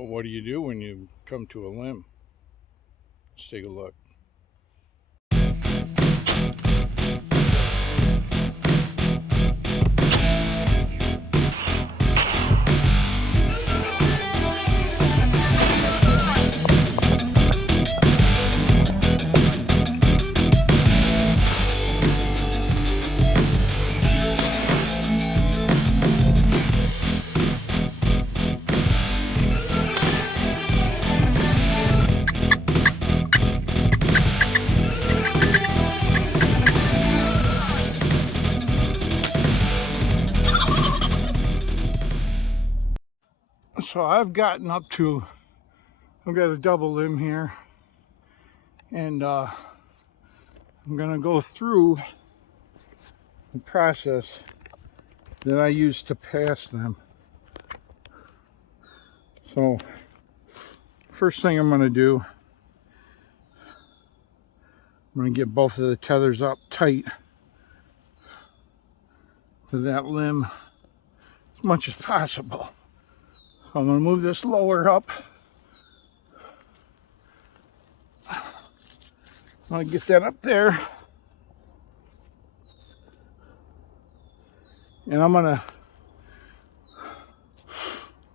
Well, what do you do when you come to a limb? Let's take a look. So I've gotten up to, I've got a double limb here, and I'm gonna go through the process that I use to pass them. So first thing I'm gonna do, I'm gonna get both of the tethers up tight to that limb as much as possible. I'm gonna move this lower up. I'm gonna get that up there. And I'm gonna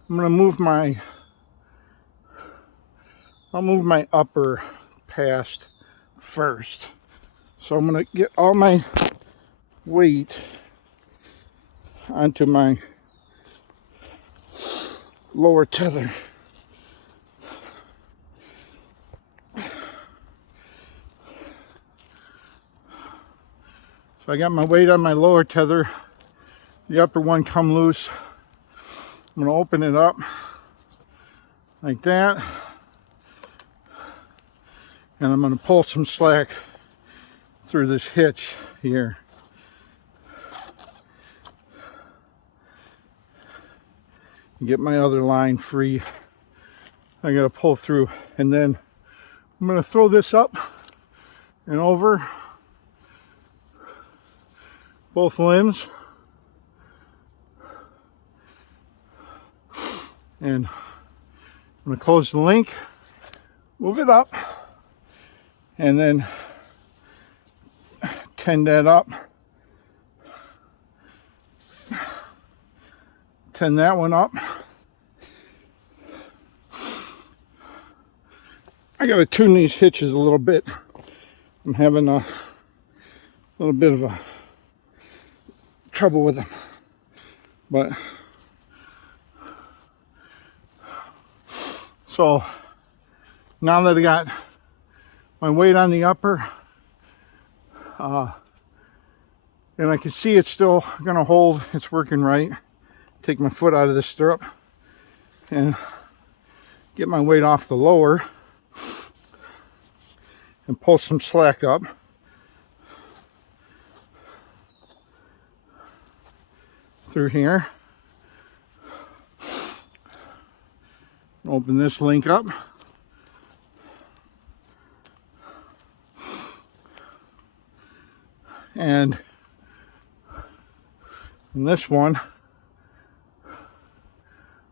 move my, I'll move my upper past first. So I'm gonna get all my weight onto my lower tether. So I got my weight on my lower tether, the upper one come loose. I'm gonna open it up like that, and I'm gonna pull some slack through this hitch here. Get my other line free. I gotta pull through, and then I'm gonna throw this up and over both limbs, and I'm gonna close the link, move it up, and then tend that up, tend that one up. I gotta tune these hitches a little bit. I'm having a little bit of a trouble with them, but so now that I got my weight on the upper, and I can see it's still gonna hold, it's working right. Take my foot out of the stirrup and get my weight off the lower and pull some slack up. Through here. Open this link up. And in this one,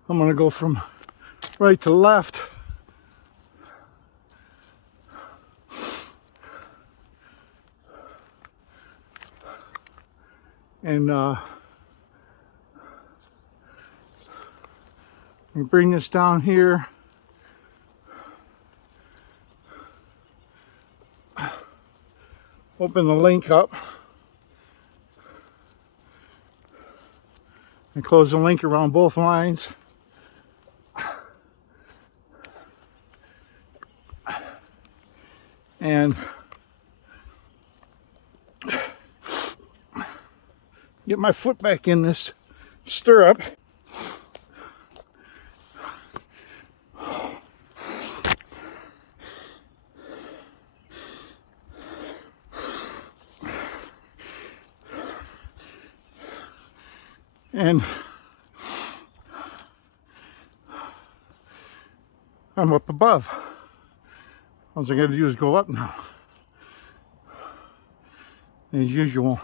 I'm going to go from right to left. And we bring this down here. Open the link up. And close the link around both lines. And get my foot back in this stirrup. And I'm up above. All I gotta do is go up now. As usual.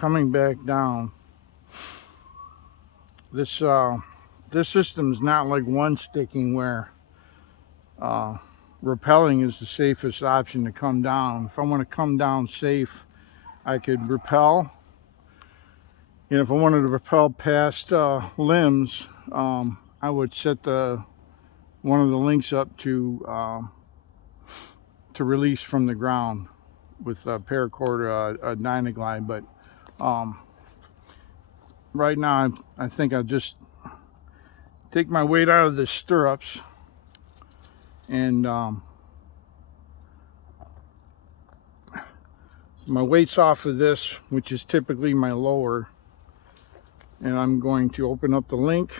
coming back down. This system's not like one sticking where rappelling is the safest option to come down. If I want to come down safe, I could rappel. And if I wanted to rappel past limbs, I would set one of the links up to release from the ground with a paracord or a Dynaglide. But right now, I think I'll just take my weight out of the stirrups and my weight's off of this, which is typically my lower, and I'm going to open up the link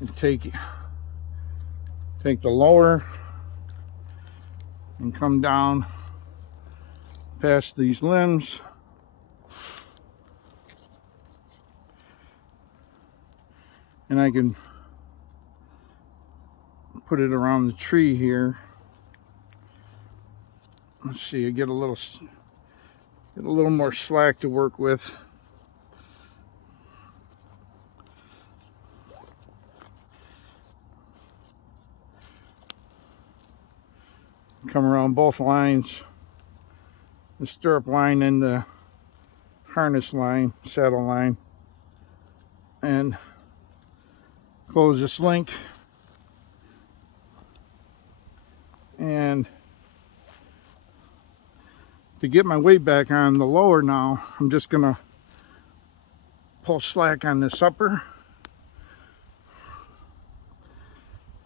and take the lower and come down past these limbs. And I can put it around the tree here. Let's see, I get a little more slack to work with. Come around both lines, the stirrup line and the harness line, saddle line, and close this link. And to get my weight back on the lower now, I'm just gonna pull slack on this upper,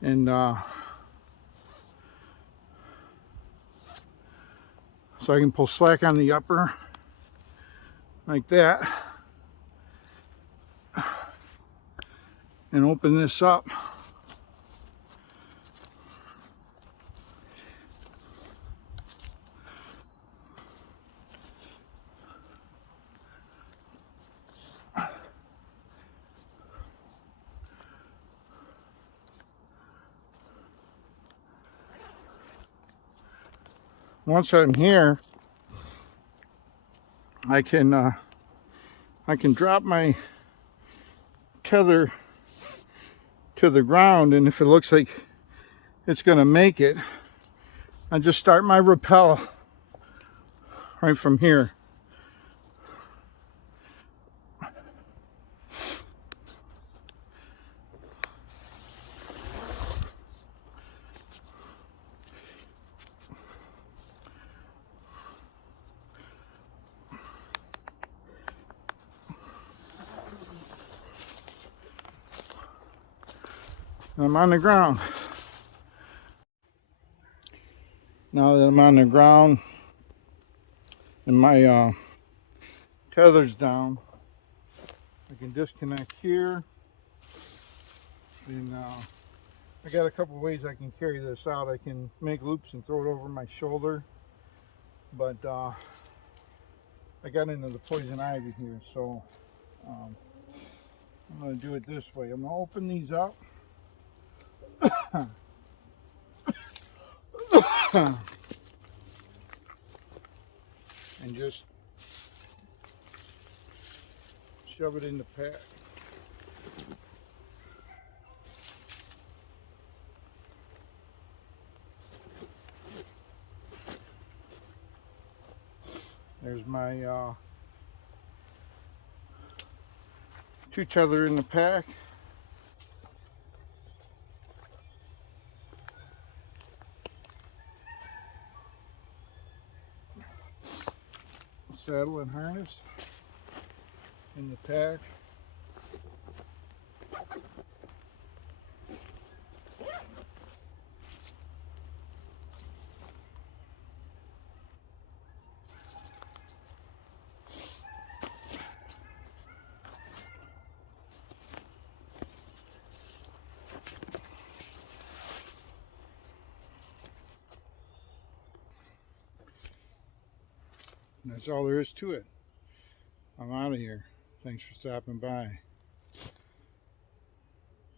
and so I can pull slack on the upper like that and open this up. Once I'm here, I can drop my tether to the ground, and if it looks like it's going to make it, I just start my rappel right from here. I'm on the ground. Now that I'm on the ground and my tether's down, I can disconnect here, and I got a couple ways I can carry this out. I can make loops and throw it over my shoulder, but I got into the poison ivy here, so I'm going to do it this way. I'm going to open these up. And just shove it in the pack. There's my 2 tether in the pack. Saddle and harness in the pack. And that's all there is to it. I'm out of here. Thanks for stopping by.